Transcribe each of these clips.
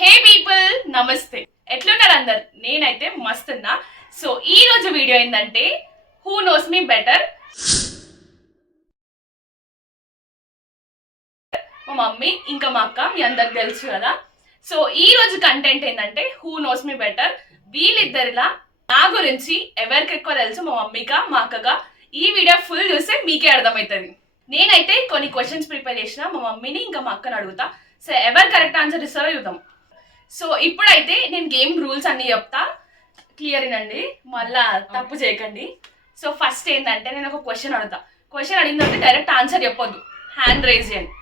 హే people నమస్తే, ఎట్లున్నారు అందరు? నేనైతే మస్తున్నా. సో ఈ రోజు వీడియో ఏంటంటే హూ నోస్ మీ బెటర్. మా మమ్మీ ఇంకా మా అక్క మీ అందరికి తెలుసు కదా. సో ఈ రోజు కంటెంట్ ఏంటంటే హూ నోస్ మీ బెటర్. వీళ్ళిద్దరిలా నా గురించి ఎవరికి ఎక్కువ తెలుసు, మా మమ్మీకా మా అక్కగా? ఈ వీడియో ఫుల్ చూస్తే మీకే అర్థమవుతుంది. నేనైతే కొన్ని క్వశ్చన్స్ ప్రిపేర్ చేసిన, మా మమ్మీని ఇంకా మా అక్కని అడుగుతా. సో ఎవరు కరెక్ట్ ఆన్సర్ ఇస్తారో చూద్దాం. సో ఇప్పుడైతే నేను గేమ్ రూల్స్ అన్ని చెప్తా, క్లియర్ వినండి, మళ్ళా తప్పు చేయకండి. సో ఫస్ట్ ఏంటంటే నేను ఒక క్వశ్చన్ అడుగుతా. క్వశ్చన్ అడిగిందంటే డైరెక్ట్ ఆన్సర్ చెప్పొద్దు, హ్యాండ్ రేజ్ చేయండి.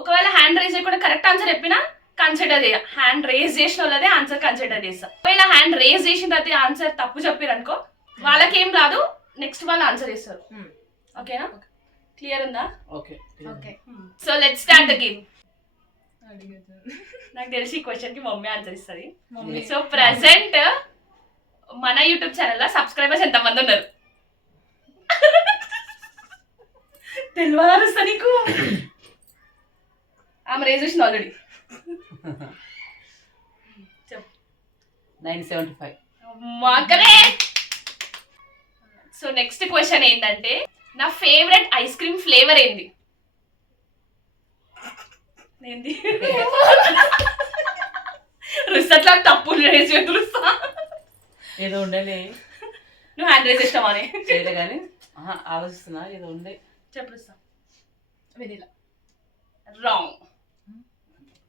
ఒకవేళ హ్యాండ్ రేజ్ చేయకుండా కరెక్ట్ ఆన్సర్ చెప్పినా కన్సిడర్ చేయ. హ్యాండ్ రేజ్ చేసిన వాళ్ళదే ఆన్సర్ కన్సిడర్ చేస్తా. ఒకవేళ హ్యాండ్ రేజ్ చేసిన తర్వాత ఆన్సర్ తప్పు చెప్పారు అనుకో, వాళ్ళకేం రాదు, నెక్స్ట్ వాళ్ళు ఆన్సర్ ఇస్తారు. ఓకేనా? క్లియర్ ఉందా? Okay. So let's start the game. నాకు తెలిసి ఈ క్వశ్చన్ కి మమ్మీ ఆన్సర్ ఇస్తుంది. సో ప్రెసెంట్ మన యూట్యూబ్ ఛానల్ లో సబ్స్క్రైబర్స్ ఎంతమంది ఉన్నారు? తెలియదా నీకు? ఆమె రేజ్ చేసింది ఆల్రెడీ. 975. సో నెక్స్ట్ క్వశ్చన్ ఏంటంటే నా ఫేవరెట్ ఐస్ క్రీమ్ ఫ్లేవర్ ఏంది? ఏంది? రుస్తట్లా తప్పు రేజ్ రుస్తా ఏదో ఉండలే. నువ్వు హ్యాండ్ రేజ్ చేసినావా అని చేయలే కానీ ఆలోచిస్తున్నా. ఏదో ఉండే చెప్పు. రుస్తా వెనిలా. రాంగ్.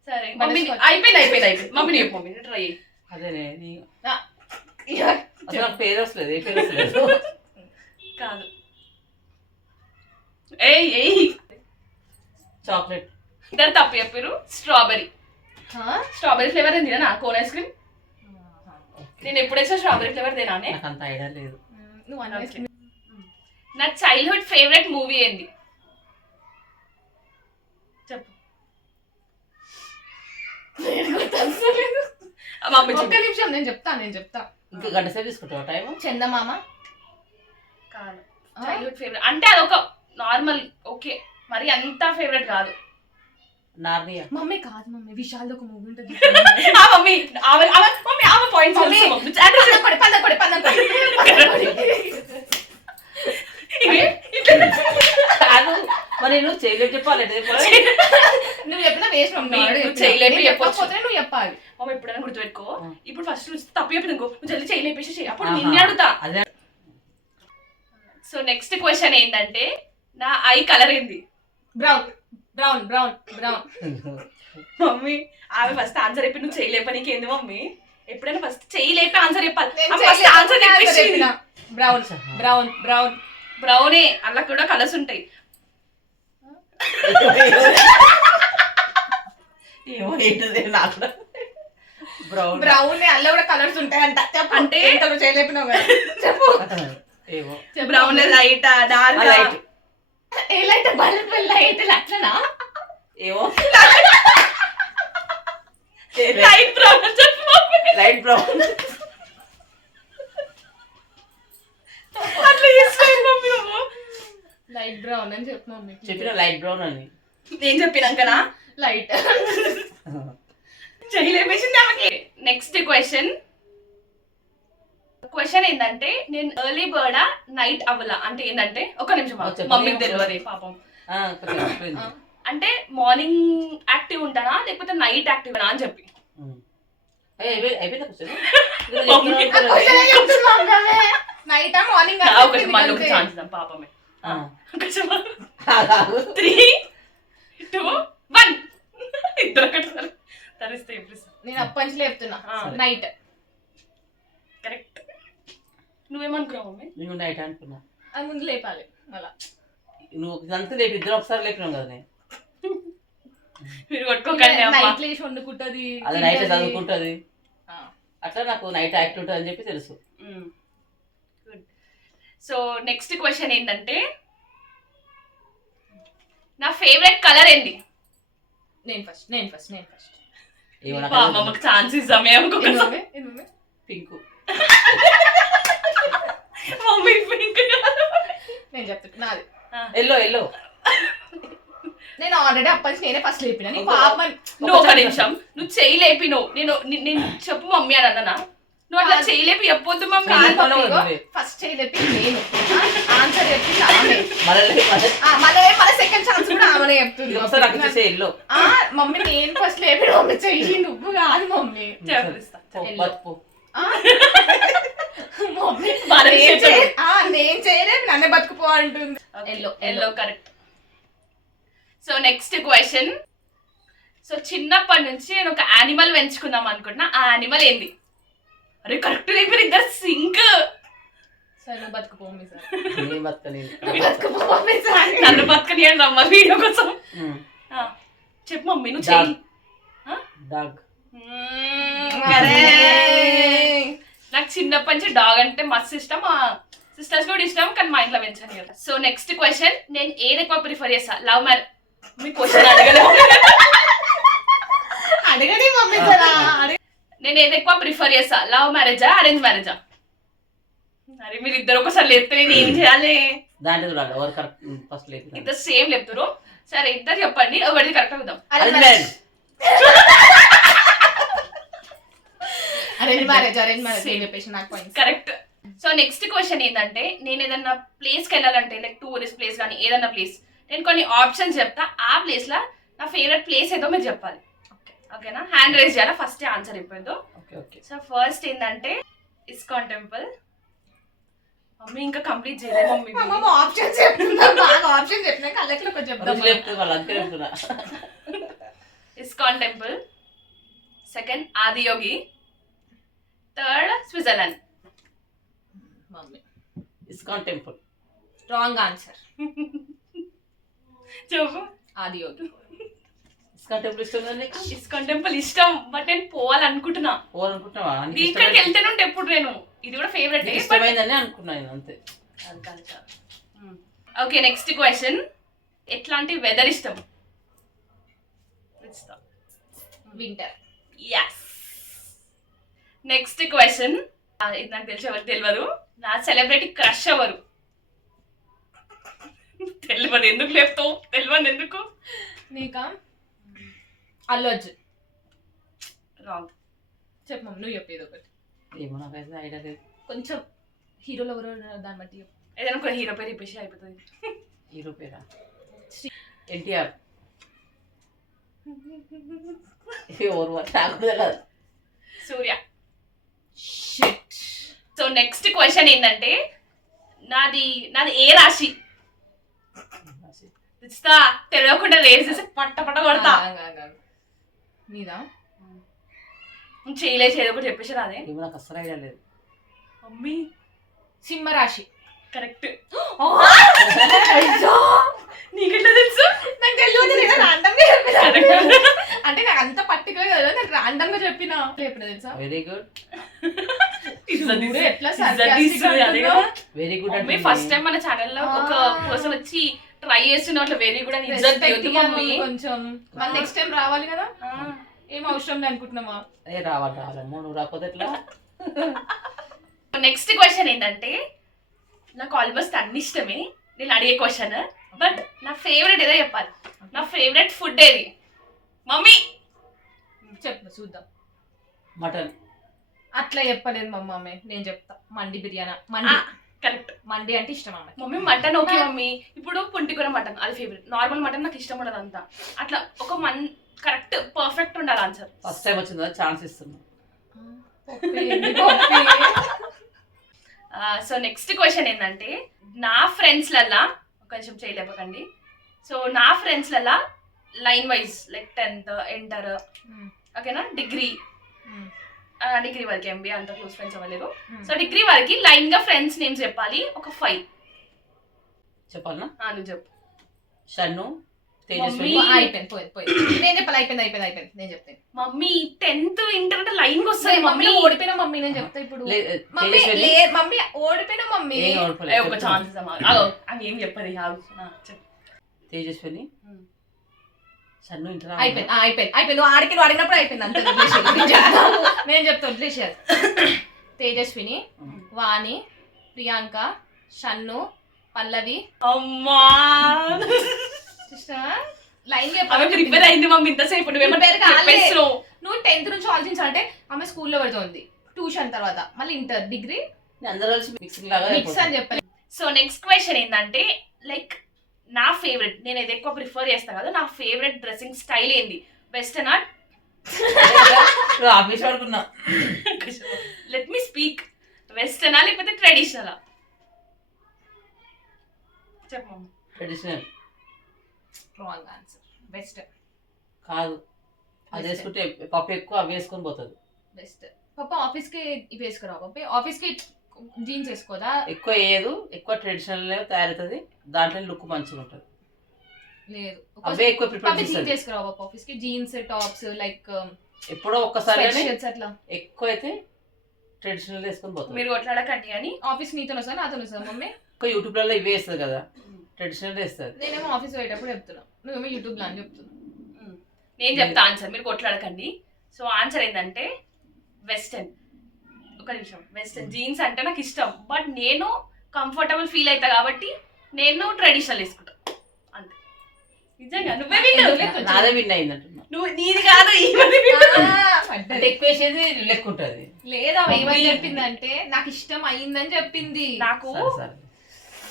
సరే మమ్మీ అయిపోయింది. మమ్మీ చెప్పు. Mummy try. అదేనే అసలు నాకు పేరు వస్తలేదు. ఏ పేరు వస్తలేదు. కాదు. ఏయ్ చాక్లెట్. ఇద్దరు తప్పు చెప్పారు. స్ట్రాబెరీ. స్ట్రాబెరీ ఫ్లేవర్ తినా నా కోన్ ఐస్ క్రీమ్. నేను ఎప్పుడైనా స్ట్రాబెరీ ఫ్లేవర్ తినానే. నాకు అంత ఐడియా లేదు. నా చైల్డ్హుడ్ ఫేవరెట్ మూవీ ఏంది? చెప్పు. ఒక్క నిమిషం, నేను చెప్తా. ఇంకా గంట సేపు తీసుకుంటావా టైం? చందమామ. కాదు. చైల్డ్హుడ్ ఫేవరెట్ అంటే అదొక నార్మల్. ఓకే, మరి అంత ఫేవరెట్ కాదు. నార్నియా. మమ్మీ కాదు మమ్మీ, విశాల్ ఒక మూవీ ఉంటుంది. మమ్మీ ఆమె పాయింట్స్ మరి నువ్వు చేయలేదు చెప్పాలి. నువ్వు చెప్పినా వేస్ట్ మమ్మీ. చేయలేపి చెప్పకపోతే నువ్వు చెప్పాలి. మమ్మీ ఎప్పుడైనా గుర్తుపెట్టుకో. ఇప్పుడు ఫస్ట్ నువ్వు తప్పు చెప్పి నువ్వు జల్దీ చేయలేపేసి చేయి, అప్పుడు నిన్నే అడుగుతా. సో నెక్స్ట్ క్వశ్చన్ ఏంటంటే నా ఐ కలర్ ఏంది? బ్రౌన్. మమ్మీ ఆమె ఫస్ట్ ఆన్సర్ చెప్పి నువ్వు చేయలేప. నీకేంది మమ్మీ? ఎప్పుడైనా ఫస్ట్ చేయలేపి ఆన్సర్ చెప్పాలి. బ్రౌన్. బ్రౌనే, అలా కూడా కలర్స్ ఉంటాయి. బ్రౌన్ అల్ల కూడా కలర్స్ ఉంటాయంట. అంటే చేయలేపినావు కదా, చెప్పు. Brown light, dark. లైట్. ఏ లైట్? బల్బ్ లైట్ అట్లనా? ఏమో లైట్ బ్రౌన్. Light brown. అట్లా చేస్తాను మమ్మీ. లైట్ బ్రౌన్ అని చెప్పు మమ్మీ. చెప్పిన లైట్ బ్రౌన్ అని నేను చెప్పినాకనా లైట్ చేయలేపేసింది ఆమెకి. నెక్స్ట్ క్వశ్చన్ ఏంటంటే నేను ఎర్లీ బర్డా నైట్ అవలా అంటే ఏంటంటే, ఒక నిమిషం మమ్మీకి తెలియదు పాపం. అంటే మార్నింగ్ యాక్టివ్ ఉంటానా లేకపోతే నైట్ యాక్టివ్ అని చెప్పి. నైట్ మార్నింగ్ ఒక ఛాన్స్ ఇద్దాం పాపమే. 3, 2, 1 ఇద్దరు ఒకటి తరిస్తే. నేను అప్పంచులో చెప్తున్నా నైట్. కరెక్ట్. నువ్వేమనుకున్నావు మమ్మీ? నువ్వు నైట్ అనుకున్నా. అది ముందు లేపాలి మళ్ళా. నువ్వు ఇదంతా లేపి ఇద్దరు ఒకసారి లేపినాం కదా. నేను మీరు కొట్టుకోకండి. నైట్ లేచి వండుకుంటది, అది నైట్ చదువుకుంటది. అట్లా నాకు నైట్ యాక్ట్ ఉంటుంది అని చెప్పి తెలుసు. సో నెక్స్ట్ క్వశ్చన్ ఏంటంటే నా ఫేవరెట్ కలర్ ఏంది? నేను ఫస్ట్. మామకు ఛాన్స్ ఇద్దామే అనుకోండి. పింక్. Mummy pink. నేను చెప్తున్నా నాది ఎల్లో. నేను ఆల్రెడీ అప్పటి నేనే ఫస్ట్ లేపిన నీ పాప నువ్వు ఒక నిమిషం నువ్వు చెయ్యి లేపినావు నేను చెప్పు మమ్మీ అని అన్నా నువ్వు అట్లా చెయ్యి లేపి చెప్పొద్దు మమ్మీ ఫస్ట్ చేయలేపి నేను ఆన్సర్ చెప్పింది ఆమె మళ్ళీ మళ్ళీ సెకండ్ ఛాన్స్ కూడా ఆమెనే చెప్తుంది ఒకసారి నాకు ఇచ్చేసే ఇల్లు మమ్మీ నేను ఫస్ట్ లేపి మమ్మీ చెయ్యి నువ్వు కాదు మమ్మీ పప్పు మమ్మీ నేను చేయలేదు నన్నే బతుకుపో అంటుంది yellow correct so next question so చిన్నప్పటి నుంచి నేను ఒక యానిమల్ పెంచుకుందాం అనుకుంటున్నా ఆ యానిమల్ ఏంది అరే కరెక్ట్ లేకపోతే ఇద్దరు సింక్ సరే నువ్వు బతుకుపో మమ్మీ సార్ నేను బతకలేదు బతుకుపో మమ్మీ సార్ నన్ను బతకనియండి అమ్మ వీడియో కోసం చెప్పు మమ్మీ నువ్వు చెయ్యి డాగ్ నాకు చిన్నప్పటి నుంచి డాగ్ అంటే మస్తు ఇష్టం మా సిస్టర్స్ కూడా ఇష్టం కానీ మా ఇంట్లో పెంచాను కదా సో నెక్స్ట్ క్వశ్చన్ నేను ఏది ఎక్కువ ప్రిఫర్ చేస్తా లవ్ మ్యారేజ్ మీ క్వశ్చన్ అడగడి మమ్మీ సార్ నేను ఏది ఎక్కువ ప్రిఫర్ చేస్తా లవ్ మ్యారేజా అరేంజ్ మ్యారేజా అరే మీరు ఇద్దరు ఒకసారి లేపితే నేను ఏం చేయాలి దాంట్లో చూడాలి ఎవరు కరెక్ట్ ఫస్ట్ లేదు ఇద్దరు సేమ్ చెప్తారు సరే ఇద్దరు చెప్పండి ఒకటి కరెక్ట్ అవుదాం అరేంజ్ మ్యారేజ్ ఏం చెప్పేసి నాకు points correct so next question ఏంటంటే నేను ఏదన్నా ప్లేస్కి వెళ్ళాలంటే లైక్ టూరిస్ట్ ప్లేస్ కానీ ఏదన్నా ప్లేస్ నేను కొన్ని ఆప్షన్స్ చెప్తా ఆ ప్లేస్లో నా ఫేవరెట్ ప్లేస్ ఏదో మీరు చెప్పాలి ఓకేనా హ్యాండ్ రైజ్ చేయాలా ఫస్ట్ ఆన్సర్ అయిపోయిందో సో ఫస్ట్ ఏంటంటే ఇస్కాన్ టెంపుల్ మమ్మీ ఇంకా కంప్లీట్ చేయలేదు మమ్మీ ఆప్షన్స్ చెప్తున్నా బాగా ఆప్షన్ చెప్పినాక అల్లెట్లో కొంచెం చెప్తాం ISKCON temple second Adiyogi third Switzerland mummy ISKCON temple wrong answer చెప్పు ఆదియోగి ఇస్కాన్ టెంపుల్ ఇష్టం కదా నీకు ఇస్కాన్ టెంపుల్ ఇష్టం బట్ నేను పోవాలనుకుంటున్నా పోవాలనుకుంటున్నావా ఇక్కడికి వెళ్తేనే ఎప్పుడు నేను ఇది కూడా ఫేవరెట్ ఇష్టమైందని అనుకున్నాను అంతే ఓకే నెక్స్ట్ క్వశ్చన్ ఎట్లాంటి వెదర్ ఇష్టం వింటర్ yes నెక్స్ట్ క్వశ్చన్ ఇది నాకు తెలిసి ఎవరు తెలియదు నా సెలబ్రిటీ క్రష్ ఎవరు తెలియదు ఎందుకు లేపుతావు తెలియదు ఎందుకు నీకా అల్లు అర్జున్ రాంగ్ చెప్పు మమ్మీ నువ్వు చెప్పేది ఒకటి ఏమో నాకైతే ఐడియా లేదు కొంచెం హీరోలు ఎవరు దాన్ని బట్టి ఏదైనా ఒక హీరో పేరు చెప్పేసి అయిపోతుంది హీరో పేరా ఎన్టీఆర్ సూర్య సో నెక్స్ట్ క్వశ్చన్ ఏంటంటే నాది ఏ రాశి ఇస్తా తెలియకుండా రేసేసి పట్ట పట్ట కొడతా నీదా చేయలేదు ఏదో ఒకటి చెప్పేసి రాదే నాకు అసలు ఐడియా లేదు మమ్మీ సింహరాశి కరెక్ట్ నీకెట్లా తెలుసు నాకు తెలియదు నేను రాండమ్గా చెప్పిన అంటే నాకు అంత పర్టికులర్ గా తెలియదు నాకు రాండమ్ గా చెప్పిన ఎప్పుడు తెలుసా వెరీ గుడ్ ఎట్లా very good mummy first time మన ఛానల్ లో ఒక పర్సన్ వచ్చి ట్రై చేస్తున్న అట్లా వెరీ గుడ్ అని మమ్మీ కొంచెం మళ్ళీ నెక్స్ట్ టైం రావాలి కదా ఏం అవసరం లేదు అనుకుంటున్నావా రావాలమ్మో నువ్వు రాకపోతే ఎట్లా నెక్స్ట్ క్వశ్చన్ ఏంటంటే నాకు ఆల్మోస్ట్ అన్ని ఇష్టమే నేను అడిగే క్వశ్చన్ బట్ నా ఫేవరెట్ ఏదో చెప్పాలి నా ఫేవరెట్ ఫుడ్ ఏది మమ్మీ చెప్పు చూద్దాం మటన్ అట్లా చెప్పలేదు మమ్మీ నేను చెప్తా మండి బిర్యానీ మండి కరెక్ట్ మండి అంటే ఇష్టం అమ్మ మమ్మీ మటన్ ఓకే మమ్మీ ఇప్పుడు పుంటికూర మటన్ అది ఫేవరెట్ నార్మల్ మటన్ నాకు ఇష్టం ఉండదు అంతా అట్లా ఒక కరెక్ట్ పర్ఫెక్ట్ ఉండాలి ఆన్సర్ ఫస్ట్ టైం వచ్చిందా ఛాన్స్ ఇస్తున్నా సో నెక్స్ట్ క్వశ్చన్ ఏంటంటే నా ఫ్రెండ్స్లల్లా కొంచెం చేయలేపకండి సో నా ఫ్రెండ్స్లల్లా line wise like 10th inter ఓకేనా డిగ్రీ వరకు ఎంబీఏ అంత క్లోజ్ ఫ్రెండ్స్ అవ్వలేరు సో డిగ్రీ వరకు లైన్ గా ఫ్రెండ్స్ నేమ్స్ చెప్పాలి ఒక 5 చెప్పాలనా నువ్వు చెప్పు షన్ను నేను చెప్పాలి అయిపోయింది నేను చెప్తాను మమ్మీ 10th ఇంటర్ అంటే లైన్ కి వస్తాయి మమ్మీ ఓడిపోయిన మమ్మీ నేను చెప్తా ఇప్పుడు మమ్మీ ఓడిపోయిన మమ్మీ ఒక ఛాన్సెస్ అవి ఏం చెప్పదు తేజస్విని షన్ను ఇంటర్ అయిపోయింది నువ్వు అడిగినప్పుడు అయిపోయింది అంతే నేను చెప్తా వదిలేసారు తేజస్విని వాణి ప్రియాంక షన్ను పల్లవి అమ్మా లైన్ ఆమె ప్రిపేర్ అయింది మమ్మీ ఇంతసేపు నువ్వేమో Prepare కాలే. చెప్పేస్తున్నావు. నువ్వు 10th నుంచి ఆలోచించాలంటే ఆమె స్కూల్లో పెడుతుంది ట్యూషన్ తర్వాత మళ్ళీ ఇంటర్ డిగ్రీ అందరూ కలిసి మిక్సింగ్ లాగా మిక్స్ అని చెప్పాలి. సో నెక్స్ట్ క్వశ్చన్ ఏంటంటే లైక్ నా ఫేవరెట్ నేను ఏది ఎక్కువ ప్రిఫర్ చేస్తాను కదా నా ఫేవరెట్ డ్రెస్సింగ్ స్టైల్ ఏంది వెస్టర్న్ ఆర్ట్ ఆఫీస్ పడుకున్నా లెట్ మీ స్పీక్ వెస్టర్నా లేకపోతే ట్రెడిషనలా చెప్పు ట్రెడిషనల్ రాంగ్ ఆన్సర్ బెస్ట్ కాదు అది వేసుకుంటే పప్పు ఎక్కువ అవి వేసుకొని పోతుంది. బెస్ట్ పాప ఆఫీస్ కి ఇవి వేసుకురావు పాప ఆఫీస్ కి జీన్స్ వేసుకోదా ఎక్కువ వేయదు, ఎక్కువ ట్రెడిషనల్ తయారవుతుంది, దాంట్లో లుక్ మంచిగా ఉంటుంది. లేదు అవే ఎక్కువ ప్రిఫర్ పాప జీన్స్ చేస్తుంది. వేసుకురావు పాప ఆఫీస్ కి జీన్స్ టాప్స్ లైక్ ఎప్పుడో ఒక్కసారి షర్ట్స్ అట్లా ఎక్కువ అయితే ట్రెడిషనల్ వేసుకొని పోతుంది. మీరు కొట్లాడకండి కానీ ఆఫీస్ నీతో వస్తాను నాతో వస్తాను మమ్మీ ఎక్కువ యూట్యూబ్లలో ఇవే వేస్తుంది కదా, ట్రెడిషనల్ వేస్తుంది. నేనేమో ఆఫీస్ పోయేటప్పుడు చెప్తున్నా నువ్వేమో యూట్యూబ్ లో అని చెప్తున్నా. నేను చెప్తా ఆన్సర్ మీరు కొట్లాడకండి. సో ఆన్సర్ ఏంటంటే వెస్టర్న్. ఒక నిమిషం వెస్టర్న్ జీన్స్ అంటే నాకు ఇష్టం బట్ నేను కంఫర్టబుల్ ఫీల్ అవుతా కాబట్టి నేను ట్రెడిషనల్ వేసుకుంటా అంతే. నిజంగా నువ్వే విన్నావు నాదే విన్ అయింది అంటున్నా. నువ్వు నీది కాదు అంటే ఎక్కువ వేసేది లెక్క ఉంటుంది. లేదా ఏమని చెప్పిందంటే నాకు ఇష్టం అయిందని చెప్పింది. నాకు సరే సరే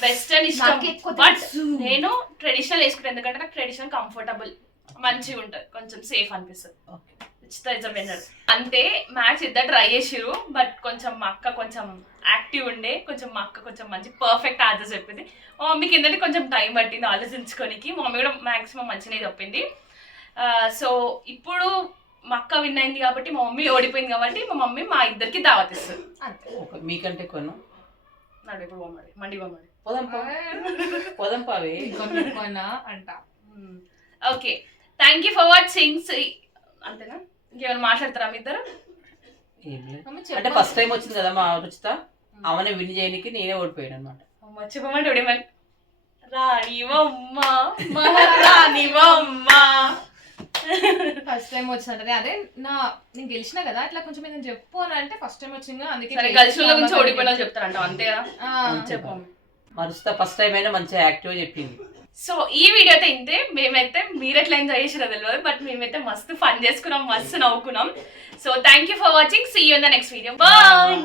వెస్టర్న్ ఇష్టం నాకు ఎక్కువ బట్ తెలుసు. నేను ట్రెడిషనల్ వేసుకుంటాను ఎందుకంటే నాకు ట్రెడిషనల్ కంఫర్టబుల్ మంచిగా ఉంటుంది కొంచెం సేఫ్ అనిపిస్తుంది. అంతే మ్యాథ్స్ ఇద్దరు ట్రై చేసిరు బట్ కొంచెం మా అక్క కొంచెం యాక్టివ్ ఉండే కొంచెం మా అక్క కొంచెం మంచి పర్ఫెక్ట్ ఆన్సర్ చెప్పింది. మా మమ్మీకి ఏంటంటే కొంచెం టైం పట్టింది ఆలోచించుకోనికి. మా మమ్మీ కూడా మ్యాక్సిమం మంచిగానే చెప్పింది. సో ఇప్పుడు మా అక్క విన్ అయింది కాబట్టి మా మమ్మీ ఓడిపోయింది కాబట్టి మా మమ్మీ మా ఇద్దరికి దావత్ ఇస్తుంది అంతే. మీకంటే కొను నాడు ఇప్పుడు బొమ్మడి మండి బొమ్మడి పోదాం పావి. కొన్నా అంట. Okay thank you for watching. అంతేనా ఇంకేమైనా మాట్లాడతారా మీ ఇద్దరు? ఏం లేదు. మమ్మీ అంటే చెప్పు. ఫస్ట్ టైం వచ్చింది కదా మా రుచిత, ఆమెనే విన్ చేయడానికి నేనే ఓడిపోయాను అనమాట. చెప్పమంటే ఉడేమని రాణివమ్మ మహారాణివమ్మ. ఫస్ట్ టైం వచ్చినట్టే అదే నేను గెలిచిన కదా అట్లా కొంచెం నేను చెప్పు అని అంటే ఫస్ట్ టైం వచ్చింది అందుకే సరే గర్ల్స్ గురించి ఓడిపోయినా చెప్తారంట అంతే కదా చెప్పు. మా రుచిత ఫస్ట్ టైం అయినా మంచిగా యాక్టివ్ చెప్పింది. సో ఈ వీడియో అయితే ఇంతే. మేమైతే మీరు ఎట్లా ఎంజాయ్ చేసిరో తెలియదు బట్ మేమైతే మస్తు ఫన్ చేసుకున్నాం మస్తు నవ్వుకున్నాం. So thank you for watching. See you in the next video. Bye.